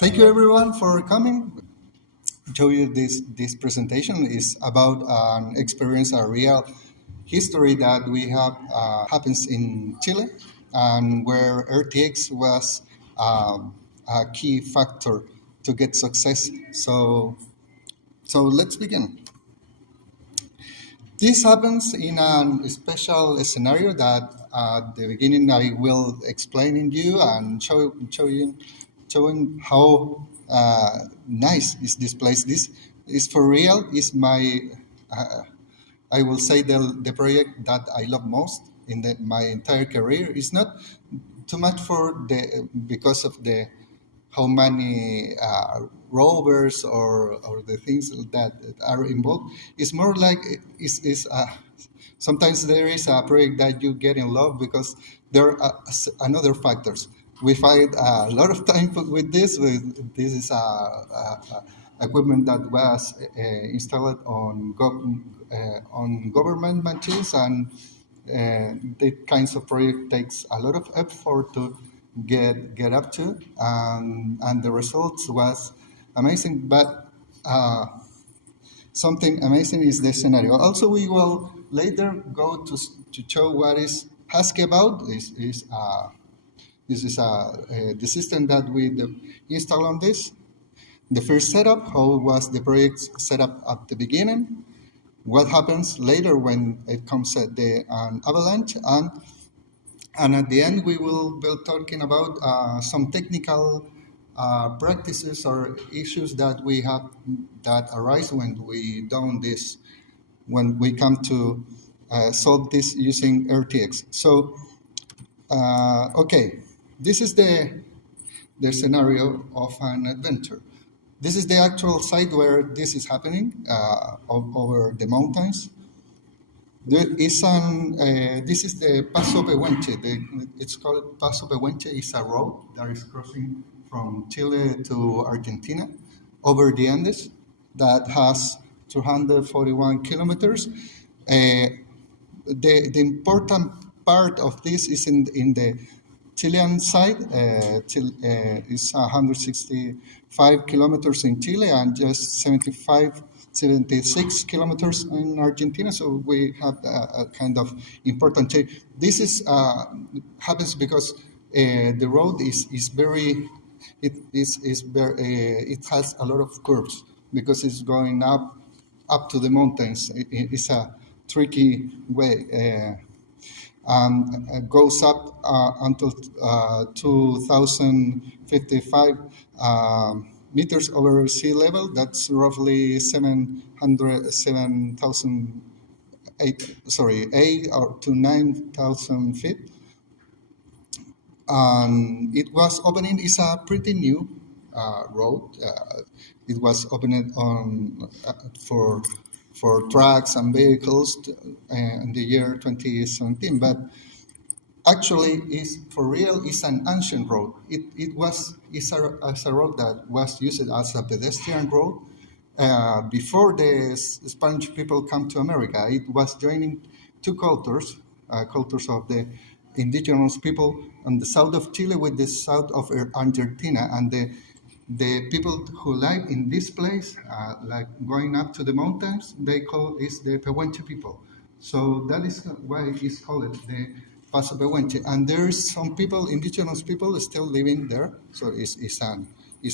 Thank you everyone for coming. Show you this presentation is about an experience, a real history that we have happens in Chile, and where RTX was a key factor to get success. So let's begin. This happens in a special scenario that at the beginning I will explain in you and showing how nice is this place. This is for real. Is my I will say the project that I love most in my entire career. It's not too much for the because of the how many rovers or the things that are involved. It's more like sometimes there is a project that you get in love because there are another factors. We find a lot of time with this. This is equipment that was installed on government machines, and the kinds of project takes a lot of effort to get up to, and the results was amazing. But something amazing is the scenario. Also, we will later go to show what is Husky about. This is the system that we install on this. The first setup, how was the project set up at the beginning, what happens later when it comes at an avalanche, and at the end we will be talking about some technical practices or issues that we have that arise when we do this, when we come to solve this using RTX. So, okay, this is the scenario of an adventure. This is the actual site where this is happening over the mountains. There is this is the Paso Pehuenche. It's called Paso Pehuenche. It's a road that is crossing from Chile to Argentina over the Andes that has 241 kilometers. The important part of this is in the Chilean side. Is 165 kilometers in Chile and just 76 kilometers in Argentina. So we have a kind of important change. This is happens because the road is very it has a lot of curves because it's going up to the mountains. It's a tricky way. Goes up until 2,055 meters over sea level. That's roughly 8 or to 9,000 feet. It was opening. It's a pretty new road. It was opened on for trucks and vehicles in the year 2017, but actually is for real is an ancient road. It's a road that was used as a pedestrian road before the Spanish people come to America. It was joining two cultures of the indigenous people on the south of Chile with the south of Argentina, and the people who live in this place, like going up to the mountains, they call is the Pehuenche people. So that is why it's called the Paso Pehuenche. And there is some people, indigenous people, still living there. So it's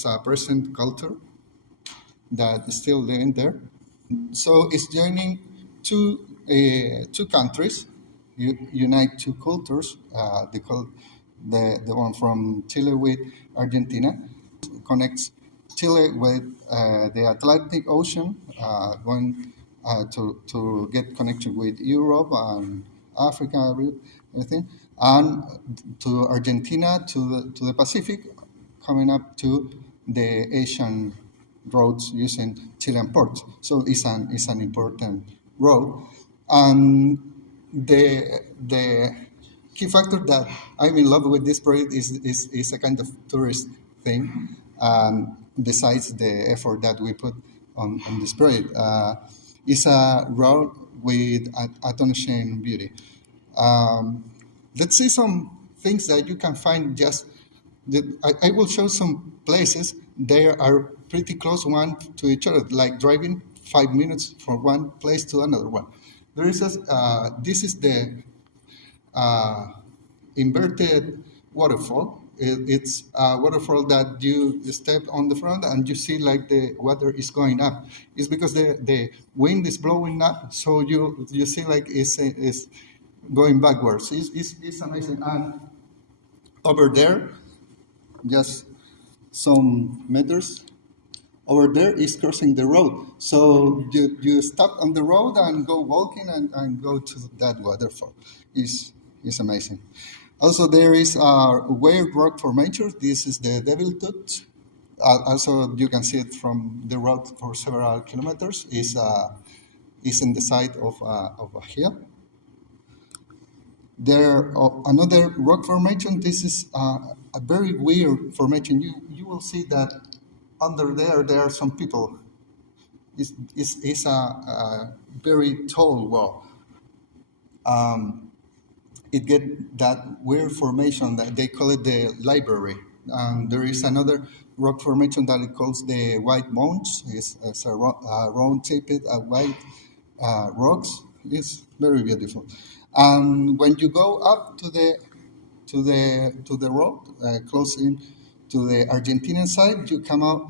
a present culture that is still living there. So it's joining two countries, unite two cultures. They call the one from Chile with Argentina. Connects Chile with the Atlantic Ocean, going to get connected with Europe and Africa, everything, and to Argentina, to the Pacific, coming up to the Asian roads using Chilean ports. So it's an important road, and the key factor that I'm in love with this project is a kind of tourist thing. Besides the effort that we put on this project, it's a road with astonishing beauty. Let's see some things that you can find just I will show some places. They are pretty close one to each other, like driving 5 minutes from one place to another one. There is this is the uh, inverted waterfall. It's a waterfall that you step on the front and you see like the water is going up. It's because the wind is blowing up, so you see like it's going backwards. It's amazing. And over there, just some meters over there is crossing the road. So you stop on the road and go walking and go to that waterfall. It's amazing. Also, there is a weird rock formation. This is the Devil Tooth. Also, you can see it from the road for several kilometers. Is in the side of a hill. There another rock formation. This is a very weird formation. You will see that under there are some people. It's a very tall wall. It get that weird formation that they call it the library. And there is another rock formation that it calls the White Mounds. It's a round tipped white rocks. It's very beautiful. And when you go up to the road, closing to the Argentinian side, you come out.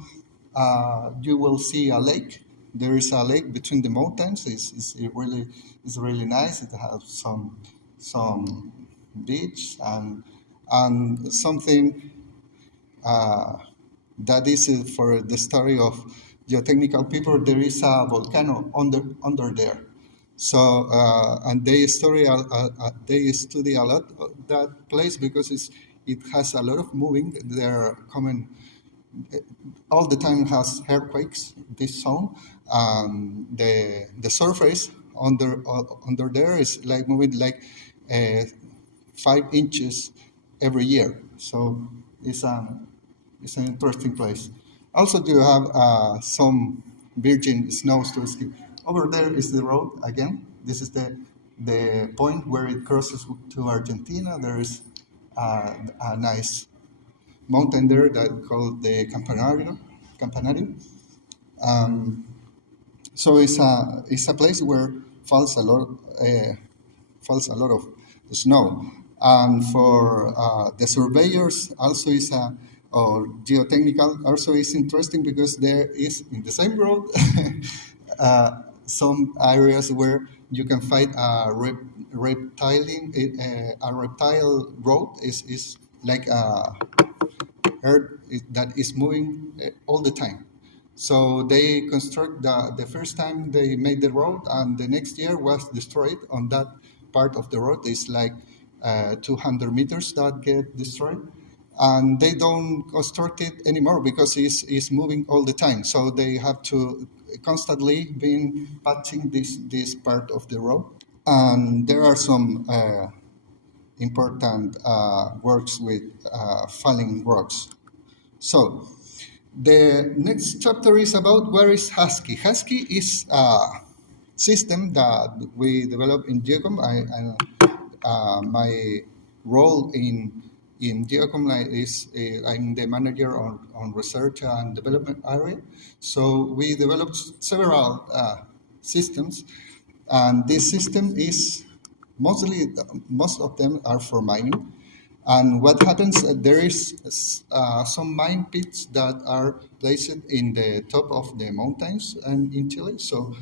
You will see a lake. There is a lake between the mountains. It's really nice. It has some beach and something that is for the story of geotechnical people. There is a volcano under there. So and they study a lot of that place because it has a lot of moving. They're coming all the time has earthquakes. This zone, the surface under there is like moving like 5 inches every year. So it's an interesting place. Also, you have some virgin snows to ski. Over there is the road again. This is the point where it crosses to Argentina. There is a nice mountain there that called the Campanario. Um, so it's a place where falls a lot falls a lot of snow. And for the surveyors, also is a or geotechnical also is interesting because there is in the same road some areas where you can find a reptile road is like earth that is moving all the time. So they construct the first time they made the road, and the next year was destroyed on that part of the road. It's like 200 meters that get destroyed, and they don't construct it anymore because it's moving all the time. So they have to constantly been patching this part of the road. And there are some important works with falling rocks. So the next chapter is about where is Husky. Husky is a system that we developed in Geocom. My role in Geocom is I'm the manager on research and development area. So we developed several systems, and this system is most of them are for mining. And what happens, there is some mine pits that are placed in the top of the mountains and in Chile. So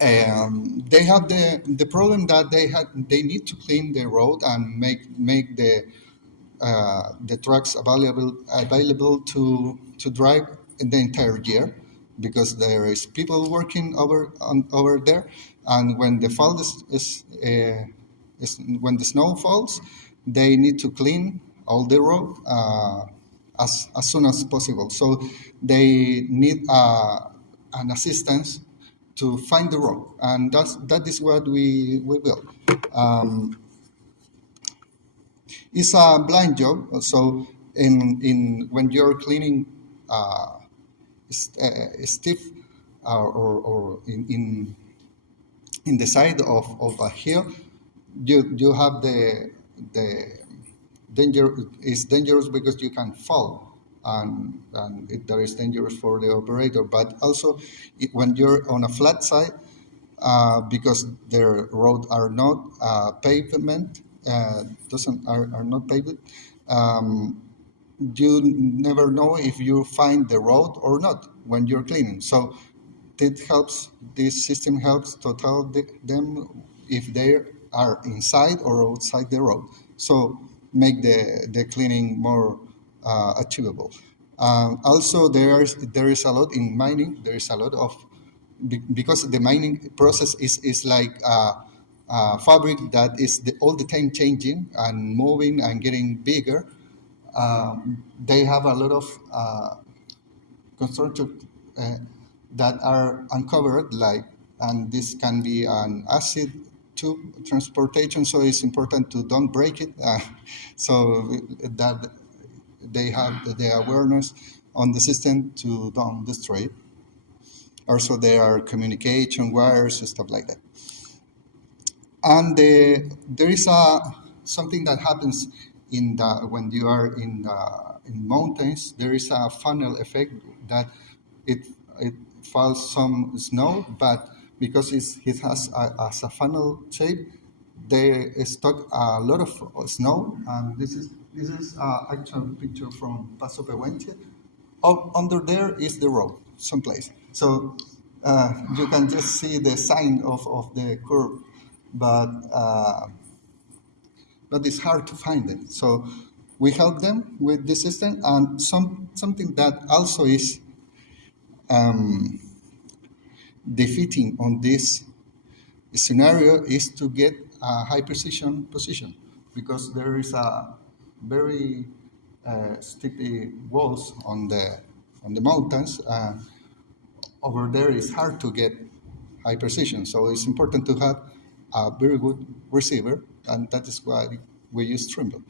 they have the problem that they need to clean the road and make the trucks available to drive the entire year, because there is people working over there, and when the fall is when the snow falls, they need to clean all the road as soon as possible. So they need an assistance to find the road, and that is what we build. Um, it's a blind job. So in when you're cleaning stiff or in the side of a hill, you have the It's dangerous because you can fall, that is dangerous for the operator. But also, when you're on a flat side, because the roads are not pavement, doesn't are not paved. Um, you never know if you find the road or not when you're cleaning. So this system helps to tell them if they are inside or outside the road. So make the cleaning more achievable. Also, there is a lot in mining. There is a lot of because the mining process is like a fabric that is all the time changing and moving and getting bigger. They have a lot of construction that are uncovered, and this can be an acid tube transportation. So it's important to don't break it, so that they have the awareness on the system to don't destroy it. Also, there are communication wires and stuff like that. And there is something that happens when you are in mountains. There is a funnel effect that it it falls some snow, but because it has as a funnel shape, they stock a lot of snow. And this is actual picture from Paso Pehuenche. Under there is the road, someplace. So you can just see the sign of the curve, but it's hard to find it. So we help them with this system, and something that also is defeating on this scenario is to get a high precision position, because there is a very steep walls on the mountains. Over there is hard to get high precision, so it's important to have a very good receiver, and that is why we use Trimble.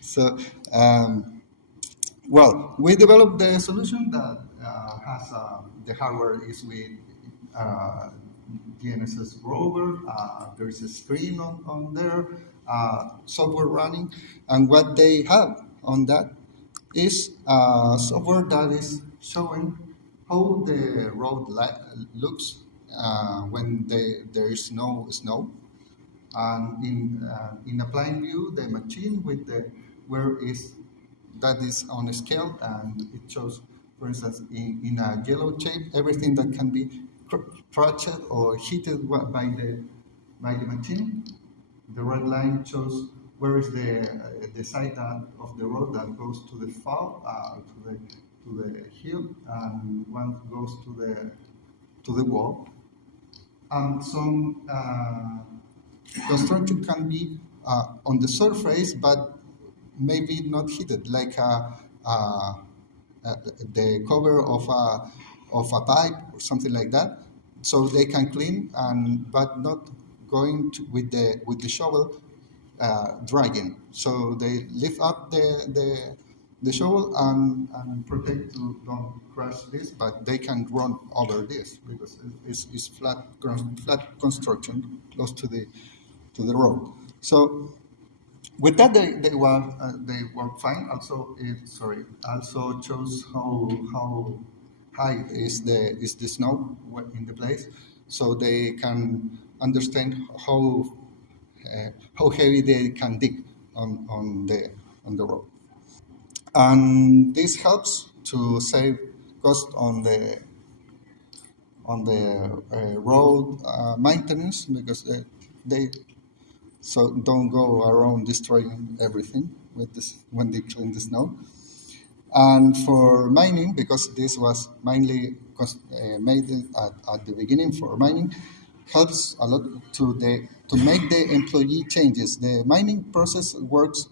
So, well, we developed the solution that has the hardware is with GNSS rover. There is a screen on there, software running, and what they have on that is software that is showing how the road looks when there is no snow. And in a plain view, the machine with the where is that is on a scale, and it shows, for instance, in a yellow shape, everything that can be crushed or heated by the machine. The red line shows where is the side of the road that goes to the fall, to the hill, and one goes to the wall. And some construction can be on the surface, but maybe not heated, like the cover of a pipe or something like that. So they can clean, but not going with the shovel dragging. So they lift up the shovel and protect to don't crash this, but they can run over this because it's flat construction close to the road. So with that, they work fine. Also, also shows how high is the snow in the place, so they can understand how heavy they can dig on the road. And this helps to save cost on the road maintenance, because they so don't go around destroying everything with this when they clean the snow. And for mining, because this was mainly made at the beginning for mining, helps a lot to make the employee changes. The mining process works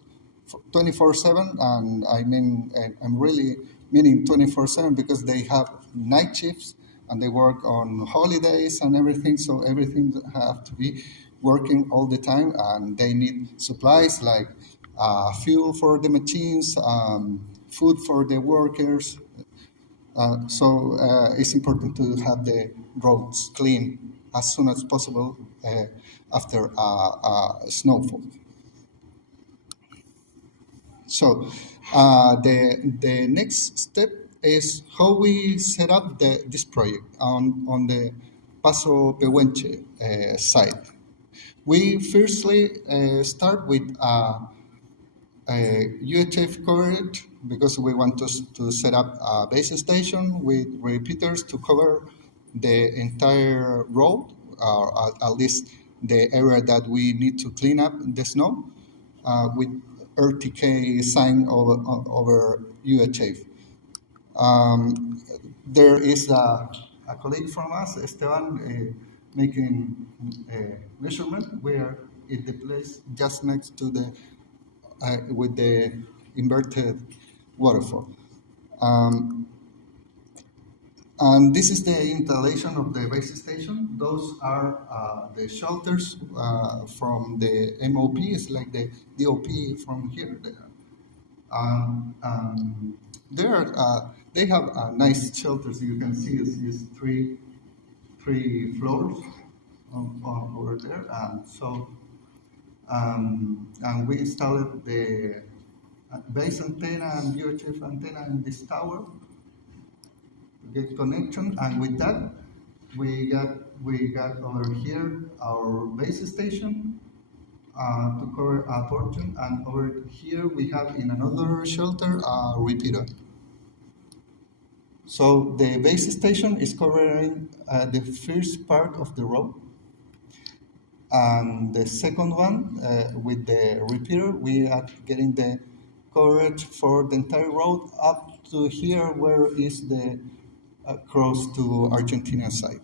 24/7, and I'm really meaning 24/7 because they have night shifts and they work on holidays and everything. So everything have to be working all the time, and they need supplies like fuel for the machines, food for the workers. So it's important to have the roads clean as soon as possible after snowfall. So the next step is how we set up this project on the Paso Pehuenche site. We firstly start with UHF coverage because we want to set up a base station with repeaters to cover the entire road, or at least the area that we need to clean up the snow with RTK sign over UHF. Um, there is a colleague from us, Esteban, making a measurement. We are in the place just next to the with the inverted waterfall. Um, and this is the installation of the base station. Those are the shelters from the MOP. It's like the DOP from here. They have nice shelters. You can see it's three floors over there. And we installed the base antenna and UHF antenna in this tower to get connection. And with that, we got over here our base station to cover a portion, and over here we have in another shelter a repeater. So the base station is covering the first part of the road, and the second one with the repeater, we are getting the coverage for the entire road up to here, where is the cross to Argentinian side.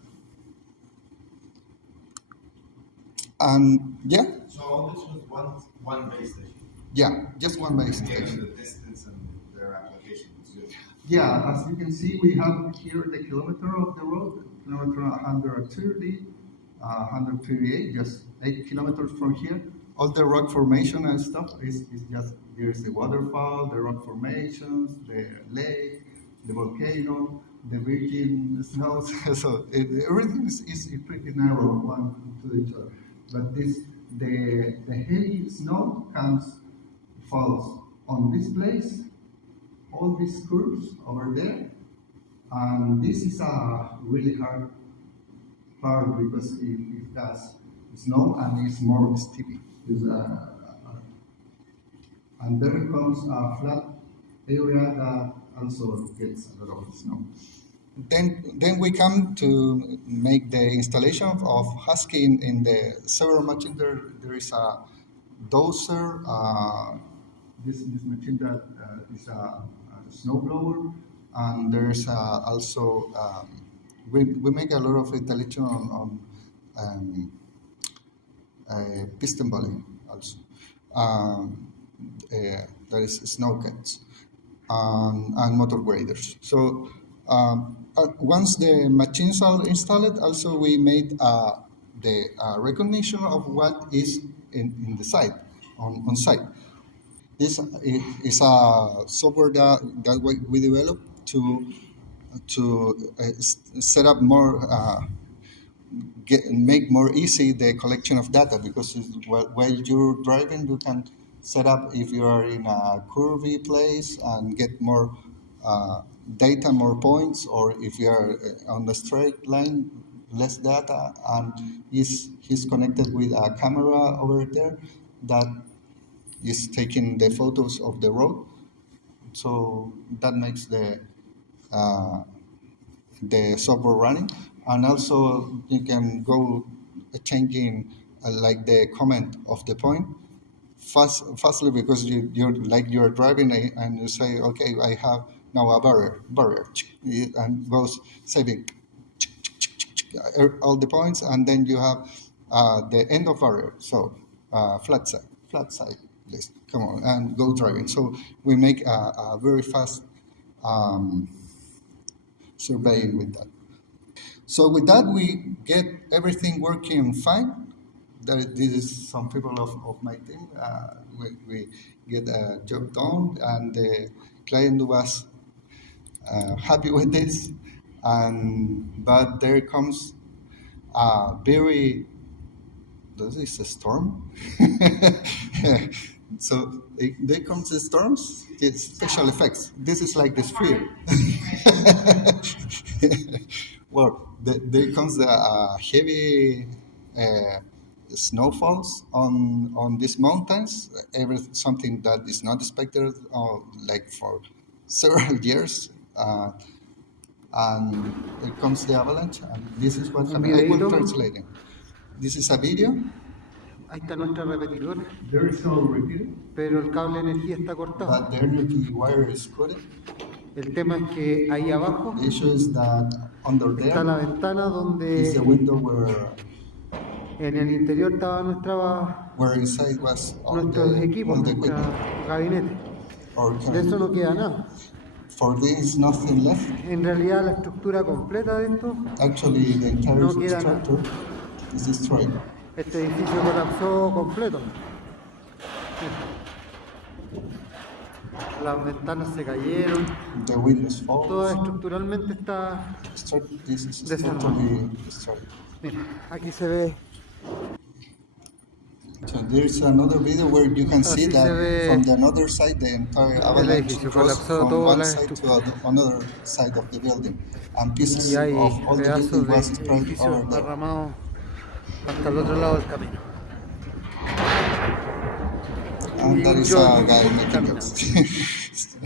And yeah. So all this was one base station. Yeah, just one base Given station. the distance and their application is good. Yeah, as you can see, we have here the kilometer of the road, kilometer 130, 138, just 8 kilometers from here. All the rock formation and stuff is just, there's the waterfall, the rock formations, the lake, the volcano, the virgin snows. So everything is pretty narrow one to each other. But the heavy snow falls on this place, all these curves over there, and this is a really hard part because it has snow and it's more steep. And there comes a flat area that also gets a lot of snow. Then we come to make the installation of Husky in the several machine. There is a dozer. This machine that is a snow blower, and there's also we make a lot of installation on piston volley also. There is snow cats and motor graders. So once the machines are installed, also we made the recognition of what is in the site, on site. This is a software that we developed to set up more, make more easy the collection of data, because while you're driving, you can set up if you are in a curvy place and get more data, more points, or if you are on the straight line, less data, and he's connected with a camera over there that is taking the photos of the road. So that makes the software running, and also you can go changing like the comment of the point fastly, because you're driving and you say, okay, I have now a barrier, and goes saving all the points, and then you have the end of barrier. So flat side list. Come on, and go driving. So we make a very fast surveying with that. So with that, we get everything working fine. This is some people of my team. We get a job done, and the client was happy with this. But there comes a very, this is a storm. So they come the storms, the special effects. This is like the sphere. Well, there comes the heavy uh, snowfalls on these mountains. Something that is not expected, like for several years. And it comes the avalanche, and this is what Un happened. I will videito. translate it. This is a video. Ahí está nuestra repetidora, There is no repeater, pero el cable de energía está cortado. but the energy wire is cut. El tema es que ahí abajo The issue is that under está la there ventana is the donde window where en el interior estaba inside was all nuestros the equipos, nuestro equipment. gabinete. Or De eso no queda nada. for this, nothing left. En realidad la estructura completa de esto, Actually, the entire No queda nada. structure is destroyed. este edificio colapsó completo. Las ventanas se cayeron, The windows fall. todo estructuralmente está... This is Desarmado. totally destroyed. Mira, aquí se ve, So there's another video where you can see Así that se ve from the another side, the entire avalanche edificio, crossed colapsó from toda one la side to another side of the building, and pieces y hay of all the pedazos building de was spread edificios over there. derramados hasta el otro lado del camino. And that is Yo a guy making caminando. jokes.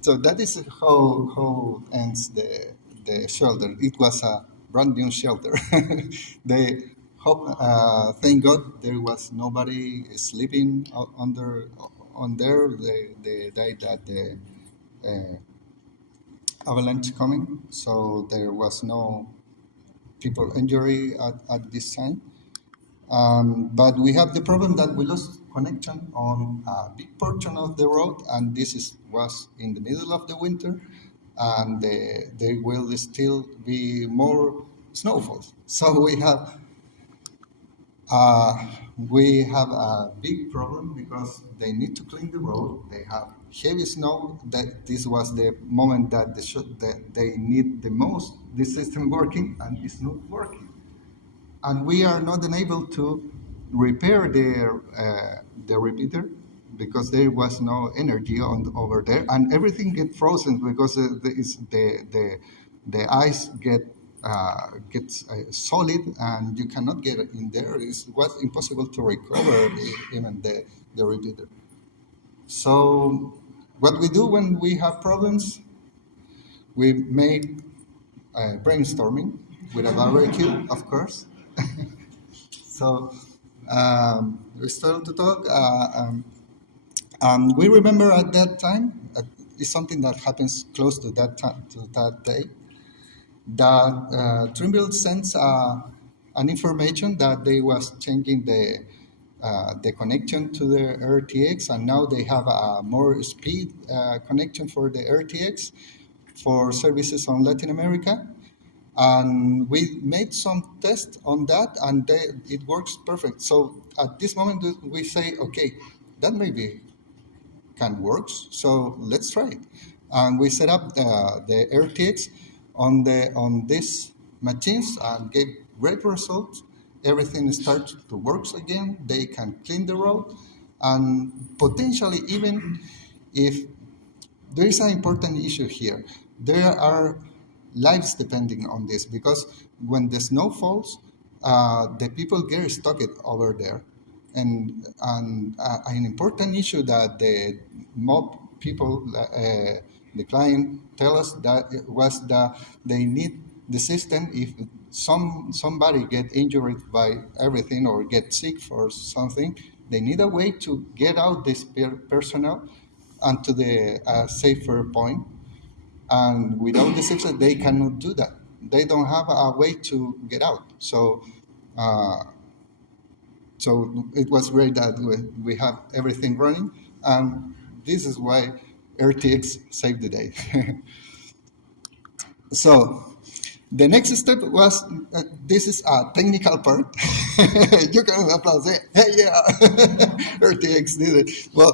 So that is how ends the shelter. It was a brand new shelter. They hope, thank God, there was nobody sleeping on there. They died at the avalanche coming, so there was no people injury at this time. But we have the problem that we lost connection on a big portion of the road, and was in the middle of the winter, and there will still be more snowfalls. So we have a big problem because they need to clean the road. They have heavy snow. That this was the moment that they need the most the system working, and it's not working. And we are not able to repair the repeater because there was no energy over there, and everything get frozen because the ice gets solid, and you cannot get it in there. It was impossible to recover even the repeater. So what we do when we have problems, we make brainstorming with a barbecue, of course. So we started to talk. We remember at that time, it's something that happens close to that time, to that day, that Trimble sends an information that they was changing the connection to the RTX, and now they have a more speed connection for the RTX for services on Latin America. And we made some tests on that, and it works perfect. So at this moment, we say, okay, that maybe can work. So let's try it. And we set up the RTX on these machines and gave great results. Everything starts to work again. They can clean the road, and potentially even if there is an important issue here, there are lives depending on this, because when the snow falls, the people get stuck over there, and an important issue that the mob people, the client, tell us that it was that they need the system if somebody get injured by everything or get sick for something. They need a way to get out this personnel and to the safer point. And without the system, they cannot do that. They don't have a way to get out. So it was great that we have everything running, and this is why RTX saved the day. So The next step was this is a technical part. You can applaud, say, hey, yeah, RTX did it. Well,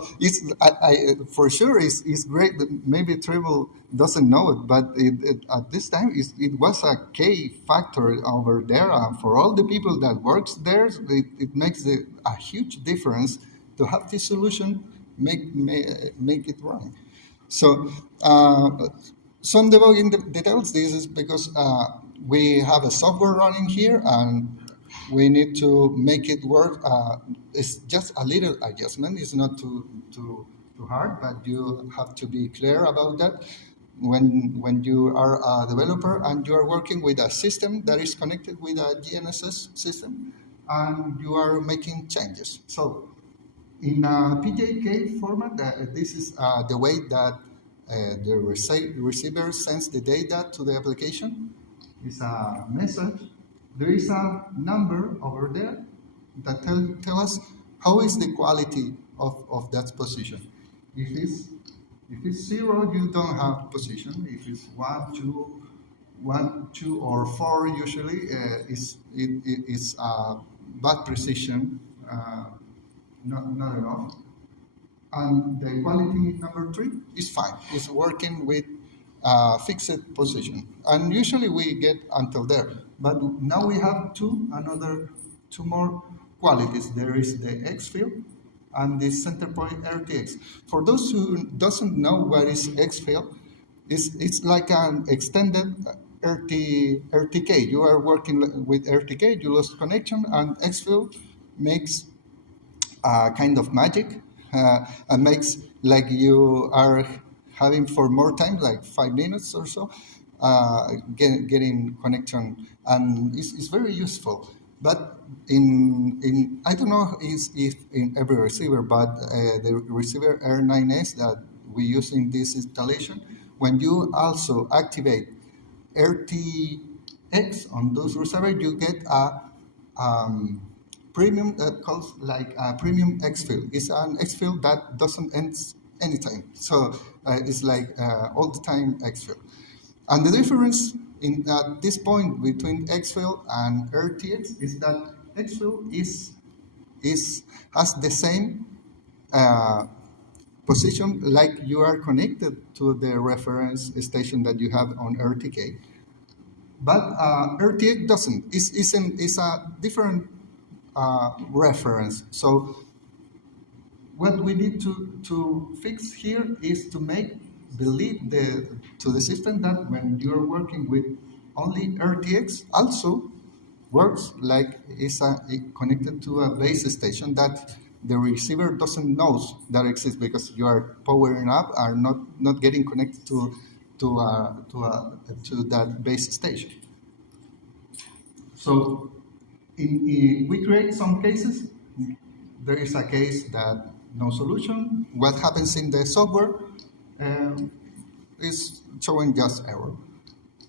for sure it's great. That maybe Trimble doesn't know it, but at this time it was a key factor over there. For all the people that works there, it makes a huge difference to have this solution make it run. So some debugging details. This is because we have a software running here and we need to make it work. It's just a little adjustment. It's not too hard, but you have to be clear about that when you are a developer and you are working with a system that is connected with a GNSS system and you are making changes. So in a PJK format, this is the way that the receiver sends the data to the application. It's a message. There is a number over there that tell us how is the quality of that position. If it's 0, you don't have position. If it's 1, 2, or 4, usually it's bad precision. Not enough. And the quality number 3 is fine. It's working with fixed position. And usually we get until there. But now we have two more qualities. There is the X field and the center point RTX. For those who doesn't know what is X field, it's like an extended RTK. You are working with RTK, you lost connection, and X field makes kind of magic and makes like you are having for more time, like 5 minutes or so, getting connection, and it's very useful. But in I don't know if in every receiver, but the receiver R9S that we use in this installation, when you also activate RTX on those receivers, you get a premium calls like a premium X field. It's an X field that doesn't end anytime. So it's like all the time X field. And the difference in at this point between X field and RTX is that X field has the same position like you are connected to the reference station that you have on RTK. But RTX doesn't. It's a different reference. So what we need to fix here is to make believe to the system that when you're working with only RTX also works like it's connected to a base station that the receiver doesn't know that exists because you are powering up are not getting connected to that base station. So we create some cases. There is a case that no solution. What happens in the software is showing just error.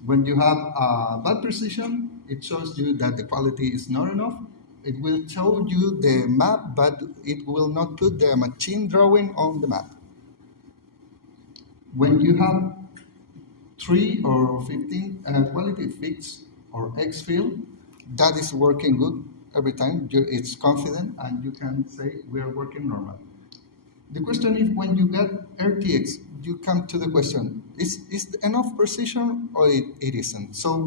When you have bad precision, it shows you that the quality is not enough. It will show you the map, but it will not put the machine drawing on the map. When you have 3 or 15 quality fix or X field, that is working good every time. It's confident, and you can say we are working normal. The question is when you get RTX, you come to the question, is enough precision or it isn't? So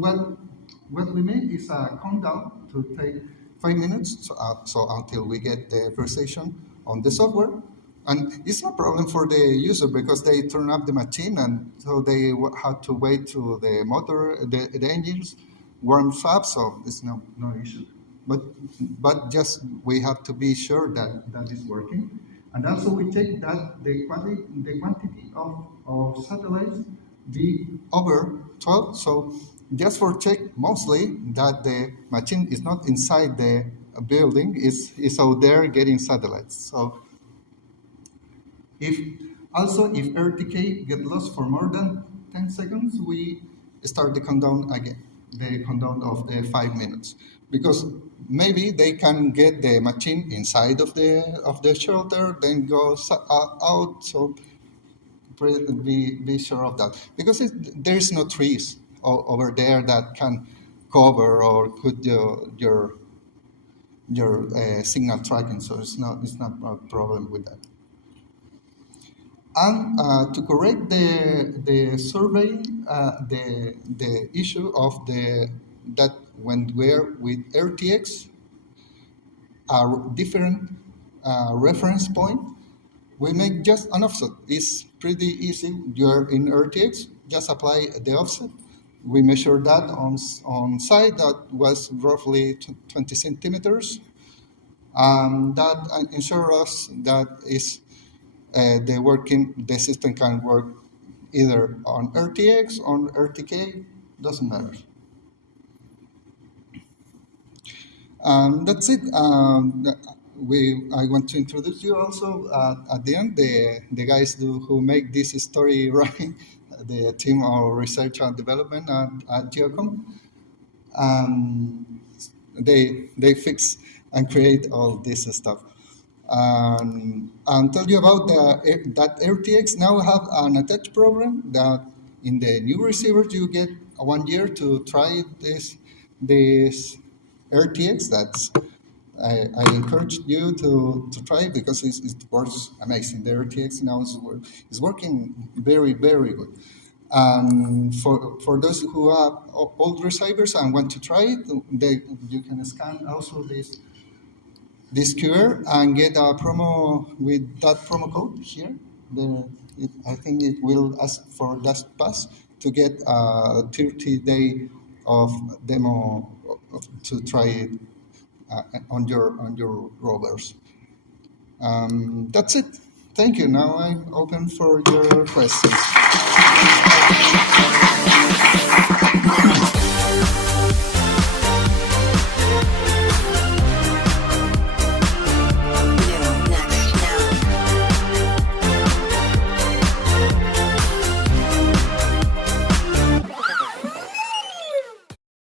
what we made is a countdown to take 5 minutes, so until we get the precision on the software. And it's no problem for the user because they turn up the machine, and so they have to wait till the motor, the engines warms up, so it's no issue. But just we have to be sure that is working. And also we check that the quantity of satellites be over 12. So just for check mostly that the machine is not inside the building, is out there getting satellites. So if RTK get lost for more than 10 seconds, we start the countdown again, the countdown of the 5 minutes. Because maybe they can get the machine inside of the shelter, then go out. So be sure of that. Because there is no trees over there that can cover or could your signal tracking. So it's not a problem with that. And to correct the survey, the issue of that when we're with RTX, a different reference point, we make just an offset. It's pretty easy. You're in RTX, just apply the offset. We measured that on site. That was roughly 20 centimeters. That ensures us that is the system can work either on RTX, on RTK, doesn't matter. That's it. I want to introduce you also at the end, the guys who make this story running, the team of research and development at Geocom. They fix and create all this stuff. And tell you about that RTX now have an attached program that in the new receivers you get 1 year to try this RTX. That's I encourage you to try it because it works amazing. The RTX now is working very, very good. For those who have old receivers and want to try it, you can scan also this QR and get a promo with that promo code here. I think it will ask for that pass to get a 30-day of demo to try it on your rovers. That's it. Thank you. Now I'm open for your questions.